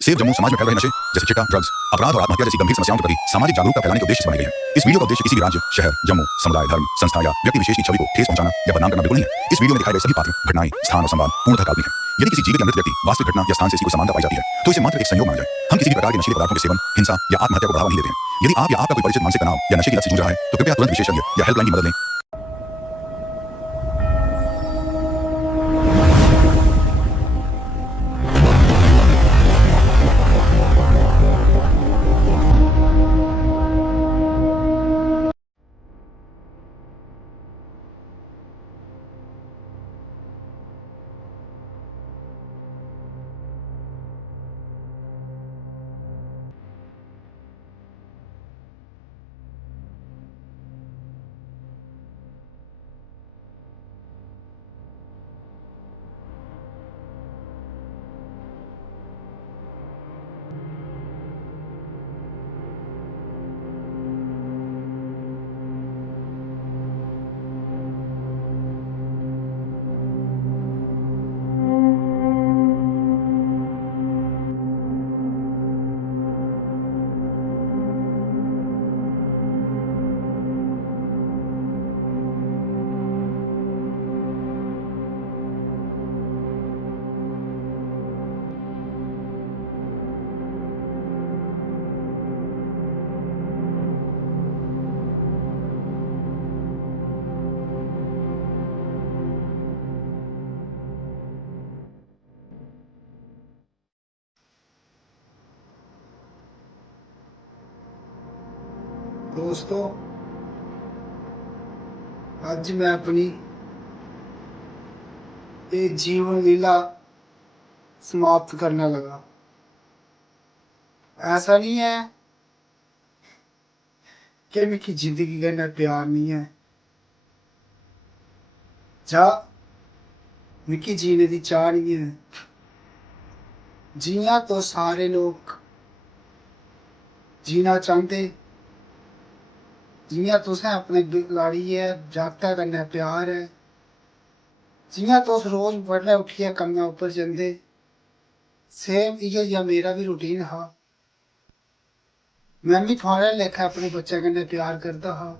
Save Jammu समाज में फैल रहे नशे जैसे चिट्टा, ड्रग्स, अपराध और आत्महत्या जैसी गंभीर समस्याओं के प्रति सामाजिक जागरूकता फैलाने के उद्देश्य से बनाई गई है। इस वीडियो का उद्देश्य किसी भी राज्य, शहर, जम्मू, समुदाय, धर्म, संस्था या व्यक्ति विशेष की छवि को ठेस पहुंचाना या बदनाम करना बिल्कुल नहीं है। इस वीडियो में दिखाए गए सभी पात्र, घटनाएं, स्थान और संवाद पूर्णतः काल्पनिक है। यदि किसी जीवित या मृत व्यक्ति, वास्तविक घटना या स्थान से इसकी कोई समानता पाई जाती है तो इसे मात्र एक संयोग माना जाए। हम किसी भी प्रकार के नशीले पदार्थों के सेवन, हिंसा या आत्महत्या को बढ़ावा नहीं देते हैं। यदि आप या आपका कोई परिचित मानसिक तनाव या नशे की लत से जूझ रहा है तो कृपया तुरंत विशेषज्ञ या हेल्पलाइन की मदद लें। दोस्तों, आज मैं अपनी ये जीवन लीला समाप्त करने लगा। ऐसा नहीं है कि मेरी जिंदगी करना प्यार नहीं है, जा मिकी जीने दी चाह नहीं है। जीना तो सारे लोग जीना चाहते, जियां तुसें अपने लाड़ी है जागतै कन्नै प्यार है, जियां तुस रोज बडलै उट्ठियै कम्मै उप्पर जंदे, सेम इ'यै जेहा मेरा बी रूटीन हा। मैं बी थुआढ़े लेखा अपने बच्चे कन्नै प्यार करदा हा।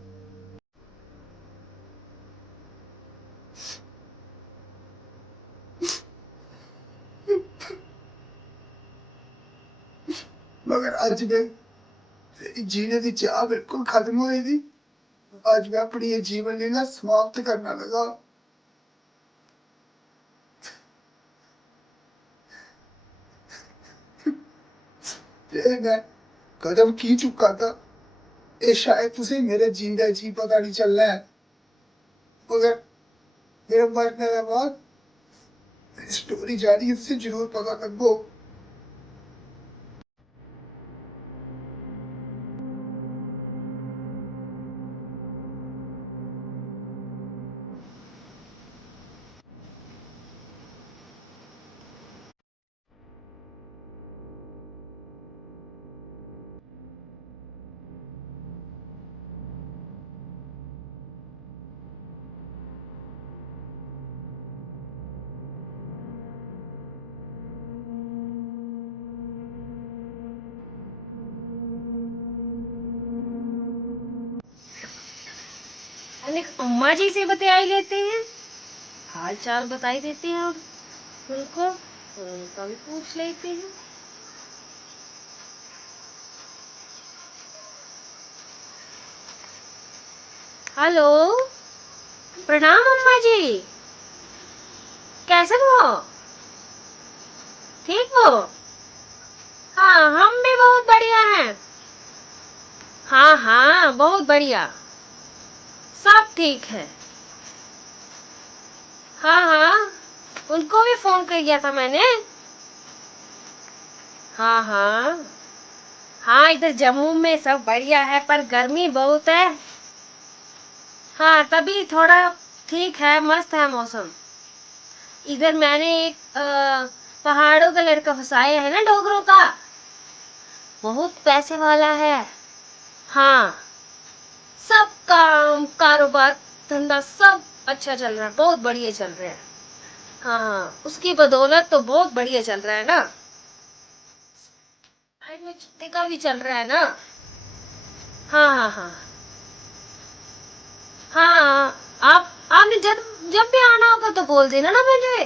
मगर अज्ज में जीने दी चाह बिल्कुल खत्म होई दी। अज्ज मैं अपनी ये जीवन लीला समाप्त करना लगा। ते मैं कदम की चुका था, ये शायद तुसें मेरे जींदे जी पता नहीं चलना है, मगर मेरे मरने के बाद स्टोरी जानी तुसें जरूर पता लगो। अरे अम्मा जी से बतियाई लेते हैं, हाल चाल बताई देते हैं और उनको उनका भी पूछ लेते हैं। हेलो, प्रणाम अम्मा जी, कैसे हो? ठीक हो? हाँ, हम भी बहुत बढ़िया हैं। हाँ हाँ, बहुत बढ़िया, सब ठीक है। हाँ हाँ, उनको भी फोन कर दिया था मैंने। हाँ हाँ हाँ, इधर जम्मू में सब बढ़िया है पर गर्मी बहुत है। हाँ, तभी थोड़ा ठीक है, मस्त है मौसम। इधर मैंने एक पहाड़ों का लड़का फंसाया है ना, डोगरों का, बहुत पैसे वाला है। हाँ, सब काम कारोबार धंधा सब अच्छा चल रहा है, बहुत बढ़िया चल रहा है। हाँ हाँ, उसकी बदौलत तो बहुत बढ़िया चल रहा है ना। साइड में छुट्टी का भी चल रहा है ना। हाँ हाँ हाँ हाँ। आपने जब जब भी आना होगा तो बोल देना ना, मुझे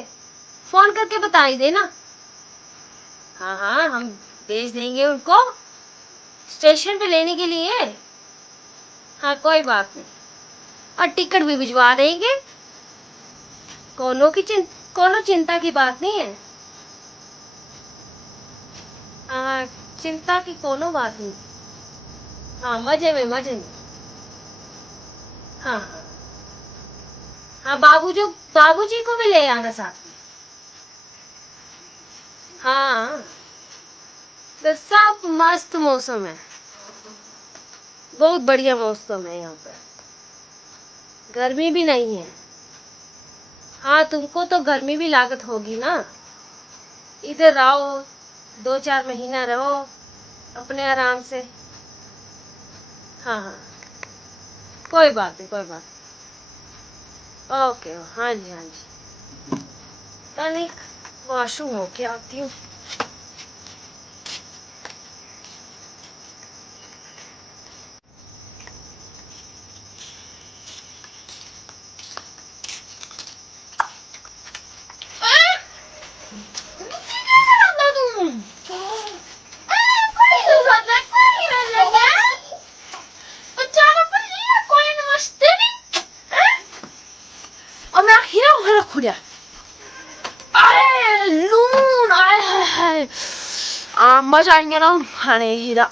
फोन करके बता ही देना। हाँ हाँ, हम भेज देंगे उनको स्टेशन पे लेने के लिए। हाँ कोई बात नहीं, और टिकट भी भिजवा देंगे। कोनो चिंता की बात नहीं है। हाँ, चिंता की कोनो बात नहीं। हाँ मजे में मजे में। हाँ हाँ हाँ, बाबूजी को भी ले आना साथ में। हाँ, तो सब मस्त मौसम है, बहुत बढ़िया मौसम है यहाँ पर, गर्मी भी नहीं है। हाँ, तुमको तो गर्मी भी लागत होगी ना। इधर आओ, 2-4 महीना रहो अपने आराम से। हाँ हाँ, कोई बात नहीं, कोई बात। ओके, हाँ जी हाँ जी। तनिक वॉशरूम होके आती हूँ। खुल्या अरे लून आए हाय मजा आएंगे ना खाने हीरा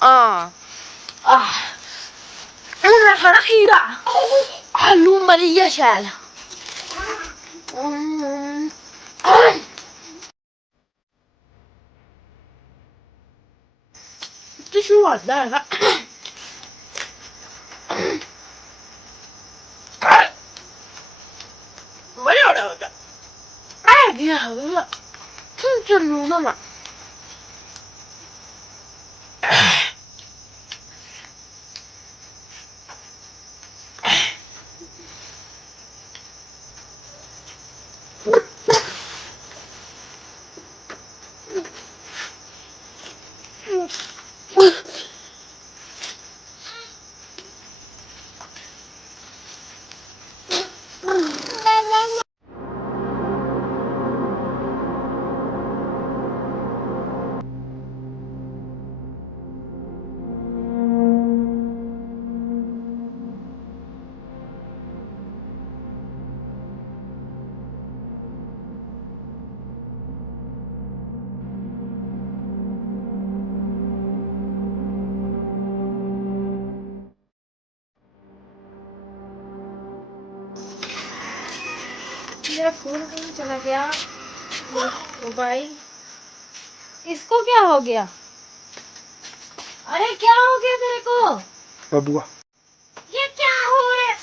उन्हें खाना हीरा लून बनी है शैल टिश्यू आता है ना बड़ा होता है गया क्यों लून ना मेरा फोन कहाँ चला गया, मोबाइल, इसको क्या हो गया? अरे क्या हो गया तेरे को बबुआ? ये क्या हो रहा है?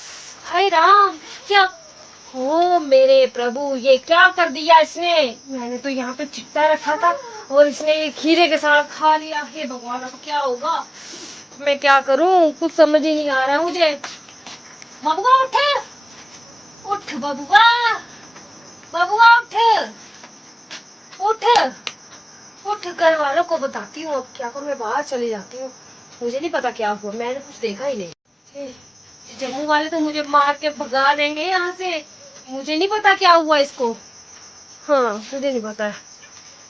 हाय राम, क्या हो मेरे प्रभु, ये क्या कर दिया इसने? मैंने तो यहाँ पे चिट्टा रखा था और इसने ये खीरे के साथ खा लिया। हे भगवान, अब क्या होगा? मैं क्या करूँ, कुछ समझ ही नहीं आ रहा मुझे। बबुआ उठ, उठ बबुआ, बबुआ उठ, उठ, उठ। घर वालों को बताती हूँ, अब क्या करूँ, मैं बाहर चली जाती हूँ। मुझे नहीं पता क्या हुआ, मैंने कुछ देखा ही नहीं। जम्मू वाले तो मुझे मार के भगा देंगे यहाँ से। मुझे नहीं पता क्या हुआ इसको। हाँ, मुझे नहीं पता है।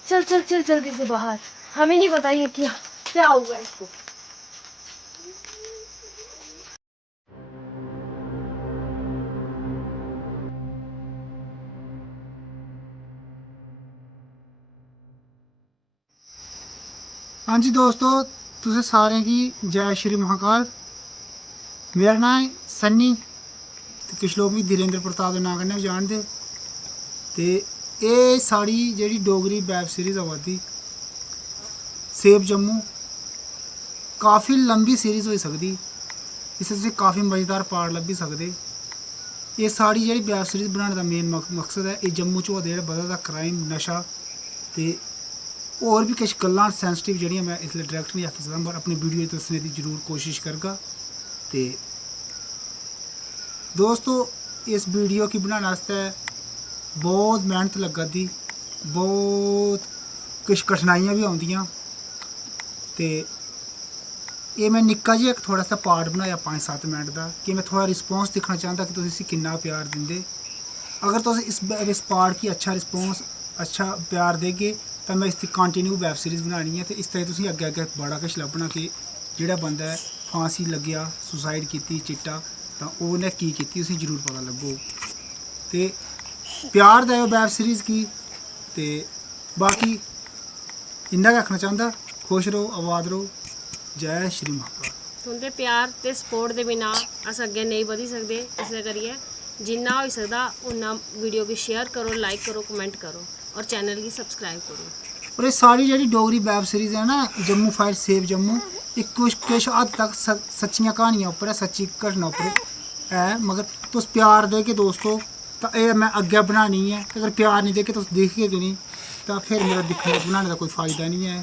चल चल चल जल्दी से बाहर, हमें नहीं पता ये क्या क्या हुआ इसको। हाँ जी दोस्तों, तुसें सारें गी जय श्री महाकाल। मेरा नाम है सन्नी, ते किश लोग मिगी धीरेन्द्र प्रताप दे नांऽ कन्नै बी जानदे। ते एह् साढ़ी जेह्ड़ी डोगरी वेब सीरीज़ आवा दी सेव जम्मू, काफ़ी लंबी सीरीज़ होई सकदी, इस तुसें काफ़ी मज़ेदार पार्ट लब्भी सकदे। एह् साढ़ी जेह्ड़ी वेब सीरीज़ बनाने दा मेन मकसद है, एह् जम्मू च होआ दा जेह्ड़ा बधा दा क्राइम, नशा ते होर भी किश गल्लां सेंसिटिव जेह्ड़ियां मैं इसलै डायरैक्ट नहीं आखी सकदा, पर अपनी वीडियो च दस्सने दी जरूर कोशिश करगा। ते दोस्तों, इस वीडियो गी बनाने आस्तै बहुत मेहनत लग्गा दी, बहुत किश कठिनाइयां भी औंदियां। ਤੇ ਇਹ ਮੈਂ ਨਿੱਕਾ ਜਿਹਾ ਇੱਕ ਥੋੜਾ ਜਿਹਾ ਪਾਰਟ ਬਣਾਇਆ 5-7 ਮਿੰਟ ਦਾ ਕਿ मैं थोड़ा रिस्पॉन्स दिखना चाहता कि तुम इसी कितना प्यार देंगे। अगर तुम इस पार्ट की अच्छा रिस्पॉन्स अच्छा प्यार देगे तो मैं इसकी कंटिन्यू वैब सीरीज़ बनानी है। तो इस तरह तुम अगे अगे बड़ा कुछ लभना कि जोड़ा बंदा फांसी लग्या सुसाइड की चिट्टा तो उन्हें की उसे जरूर पता लगो। तो प्यार दो वैब सीरीज़ की ते बाकी इन्ना आखना चाहता। खुश रहो आबाद रहो। जय श्री महाकाल। तुंदे प्यार ते सपोर्ट दे बिना अस अग्गे नहीं वधी सकदे। इसलिए करिए जिन्ना हो सकदा उन्ना वीडियो की शेयर करो, लाइक करो, कमेंट करो और चैनल की सब्सक्राइब करो। और ये सारी जी डोगरी वैब सीरीज़ है ना जम्मू फाइल सेव जम्मू एक कुछ हद तक सच्चियां कहानियां उपर है, सच्ची घटना उपर है। मगर तुस प्यार दे के दोस्तों तो ये मैं अग्गे बनानी है। अगर प्यार नहीं दे के तुस देखगे नहीं तो फिर मेरा दिखने बनाने का कोई फ़ायदा नहीं है।